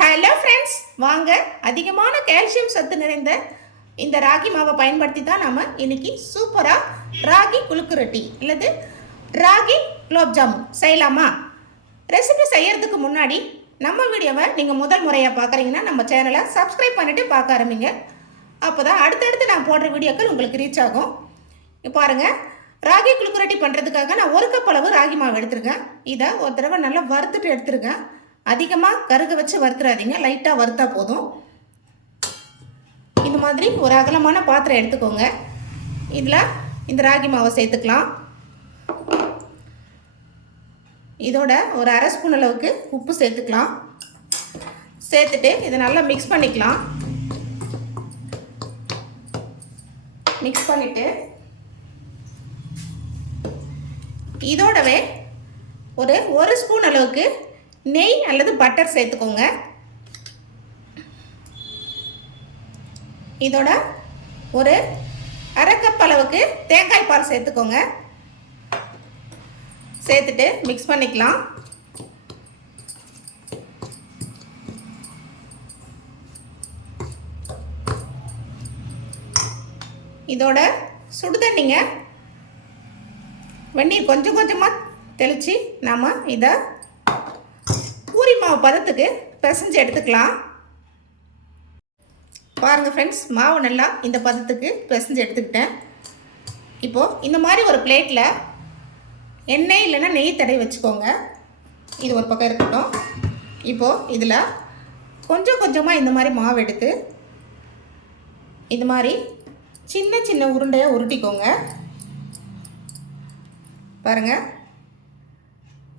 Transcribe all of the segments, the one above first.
Hello friends, வாங்க அதிகமான calcium சத்து நிறைந்த இந்த ராகி மாவை பயன்படுத்தி தான் நம்ம இன்னைக்கு சூப்பராக ராகி குலுக்கு ரொட்டி அல்லது ராகி குலோப் ஜாமுன் செய்யலாமா? ரெசிபி செய்யறதுக்கு முன்னாடி நம்ம வீடியோவை நீங்கள் முதல் முறையாக பார்க்குறீங்கன்னா நம்ம சேனலை சப்ஸ்கிரைப் பண்ணிவிட்டு பார்க்க ஆரம்பிங்க. அப்போ தான் அடுத்தடுத்து நான் போடுற வீடியோக்கள் உங்களுக்கு ரீச் ஆகும். பாருங்கள், ராகி குலுக்கு ரொட்டி பண்ணுறதுக்காக நான் 1 கப் அளவு ராகி மாவு எடுத்துருக்கேன். இதை ஒரு தடவை நல்லா வறுத்துட்டு எடுத்துருக்கேன். அதிகமாக கருக வச்சு வறுத்துறாதீங்க, லைட்டாக வறுத்தா போதும். இந்த மாதிரி ஒரு அகலமான பாத்திரம் எடுத்துக்கோங்க. இதில் இந்த ராகி மாவை சேர்த்துக்கலாம். இதோட ஒரு 1/2 ஸ்பூன் அளவுக்கு உப்பு சேர்த்துக்கலாம். சேர்த்துட்டு இதை நல்லா மிக்ஸ் பண்ணிக்கலாம். மிக்ஸ் பண்ணிவிட்டு இதோடவே ஒரு 1 ஸ்பூன் அளவுக்கு நெய் அல்லது பட்டர் சேர்த்துக்கோங்க. இதோட ஒரு 1/2 கப் அளவுக்கு தேங்காய் பால் சேர்த்துக்கோங்க. சேர்த்துட்டு மிக்ஸ் பண்ணிக்கலாம். இதோட சுடுதண்ணிங்க வெந்நீர் கொஞ்சம் கொஞ்சமாக தெளித்து நாம் இதை பூரி மாவு பதத்துக்கு பிசைஞ்சு எடுத்துக்கலாம். பாருங்கள் ஃப்ரெண்ட்ஸ், மாவு நல்லா இந்த பதத்துக்கு பிசைஞ்சு எடுத்துக்கிட்டேன். இப்போது இந்த மாதிரி ஒரு பிளேட்டில் எண்ணெய் இல்லைன்னா நெய் தடவி வச்சுக்கோங்க. இது ஒரு பக்கம் இருக்கட்டும். இப்போது இதில் கொஞ்சம் கொஞ்சமாக இந்த மாதிரி மாவு எடுத்து இந்த மாதிரி சின்ன சின்ன உருண்டையாக உருட்டிக்கோங்க. பாருங்கள்,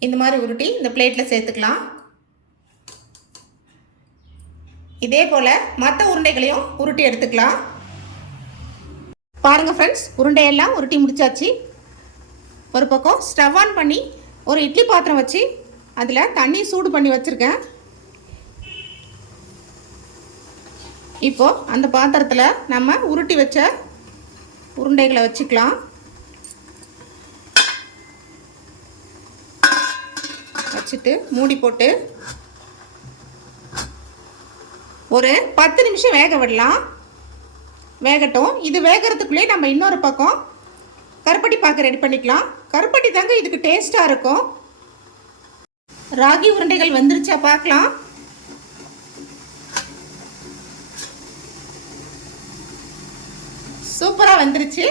இந்த மாதிரி உருட்டி இந்த பிளேட்டில் சேர்த்துக்கலாம். இதே போல் மற்ற உருண்டைகளையும் உருட்டி எடுத்துக்கலாம். பாருங்கள் ஃப்ரெண்ட்ஸ், உருண்டையெல்லாம் உருட்டி முடிச்சாச்சு. ஒரு பக்கம் ஸ்டவ் ஆன் பண்ணி ஒரு இட்லி பாத்திரம் வச்சு அதில் தண்ணி சூடு பண்ணி வச்சுருக்கேன். இப்போது அந்த பாத்திரத்தில் நம்ம உருட்டி வச்ச உருண்டைகளை வச்சுக்கலாம். வச்சுட்டு மூடி போட்டு ஒரு 10 நிமிஷம் வேக விடலாம். வேகட்டும். இது வேகிறதுக்குள்ளே நம்ம இன்னொரு பக்கம் கருப்பட்டி பாக்கு ரெடி பண்ணிக்கலாம். கருப்பட்டி தாங்க இதுக்கு டேஸ்ட்டாக இருக்கும். ராகி உருண்டைகள் வந்துருச்சா பார்க்கலாம். சூப்பராக வந்துருச்சு.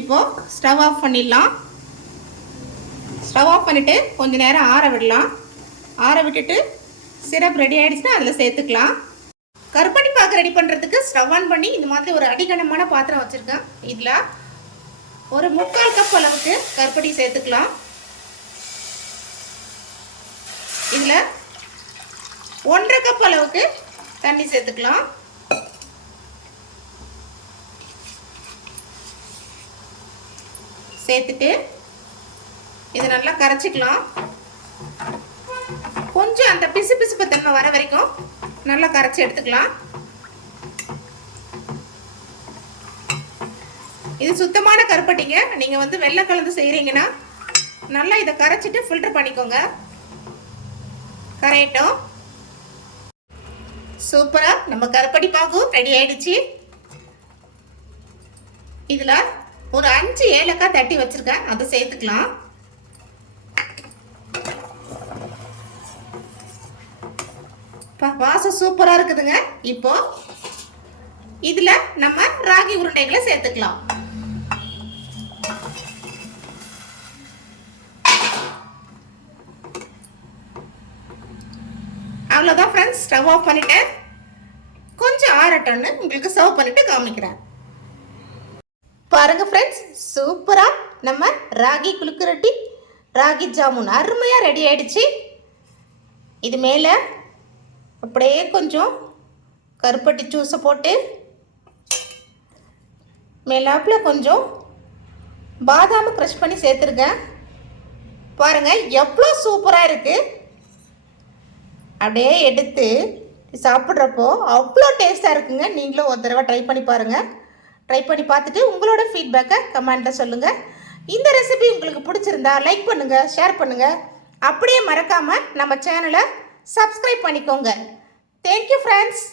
இப்போது ஸ்டவ் ஆஃப் பண்ணிடலாம். ஸ்டவ் ஆஃப் பண்ணிவிட்டு கொஞ்சம் நேரம் ஆற விடலாம். ஆற விட்டுட்டு சிரப் ரெடி ஆகிடுச்சுன்னா அதில் சேர்த்துக்கலாம். கருப்பட்டி பாக்கு ரெடி பண்ணுறதுக்கு ஸ்டவ் ஆன் பண்ணி இந்த மாதிரி ஒரு அடிகனமான பாத்திரம் வச்சுருக்கேன். இதில் ஒரு 3/4 கப் அளவுக்கு கருப்பட்டி சேர்த்துக்கலாம். இதில் 1/2 கப் அளவுக்கு தண்ணி சேர்த்துக்கலாம். சேர்த்துட்டு இதை நல்லா கரைச்சிக்கலாம். கொஞ்சம் அந்த பிசு பிசுப்பு தன்மை வர வரைக்கும் நல்லா கரைச்சி எடுத்துக்கலாம். இது சுத்தமான கருப்பட்டிங்க. நீங்கள் வெள்ளை கலந்து செய்கிறீங்கன்னா நல்லா இதை கரைச்சிட்டு ஃபில்டர் பண்ணிக்கோங்க. கரையட்டும். சூப்பராக நம்ம கருப்பட்டி பாகு ரெடி ஆயிடுச்சு. இதில் ஒரு 5 ஏலக்காய் தட்டி வச்சுருக்கேன், அதை சேர்த்துக்கலாம். வாசம் சூப்பராக இருக்குதுங்க. இப்போ இதில் நம்ம ராகி உருண்டைகளை சேர்த்துக்கலாம். அவ்வளோதான் ஃப்ரெண்ட்ஸ், ஸ்டவ் ஆஃப் பண்ணிட்டேன். கொஞ்சம் ஆறட்டோன்னு உங்களுக்கு சர்வ் பண்ணிட்டு காமிக்கிறேன். பாருங்க ஃப்ரெண்ட்ஸ், சூப்பராக நம்ம ராகி குலுக்கு ரொட்டி ராகி ஜாமுன் அருமையாக ரெடி ஆயிடுச்சு. இது மேலே அப்படியே கொஞ்சம் கருப்பட்டி ஜூஸை போட்டு மேலாப்பில் கொஞ்சம் பாதாமை க்ரஷ் பண்ணி சேர்த்துருக்கேன். பாருங்கள் எவ்வளோ சூப்பராக இருக்குது. அப்படியே எடுத்து சாப்பிட்றப்போ அவ்வளோ டேஸ்ட்டாக இருக்குங்க. நீங்களும் ஒரு தடவை ட்ரை பண்ணி பாருங்கள். ட்ரை பண்ணி பார்த்துட்டு உங்களோட ஃபீட்பேக்கை கமெண்ட்டில் சொல்லுங்கள். இந்த ரெசிபி உங்களுக்கு பிடிச்சிருந்தா லைக் பண்ணுங்கள், ஷேர் பண்ணுங்கள். அப்படியே மறக்காமல் நம்ம சேனலை சப்ஸ்கிரைப் பண்ணிக்கோங்க. Thank you friends.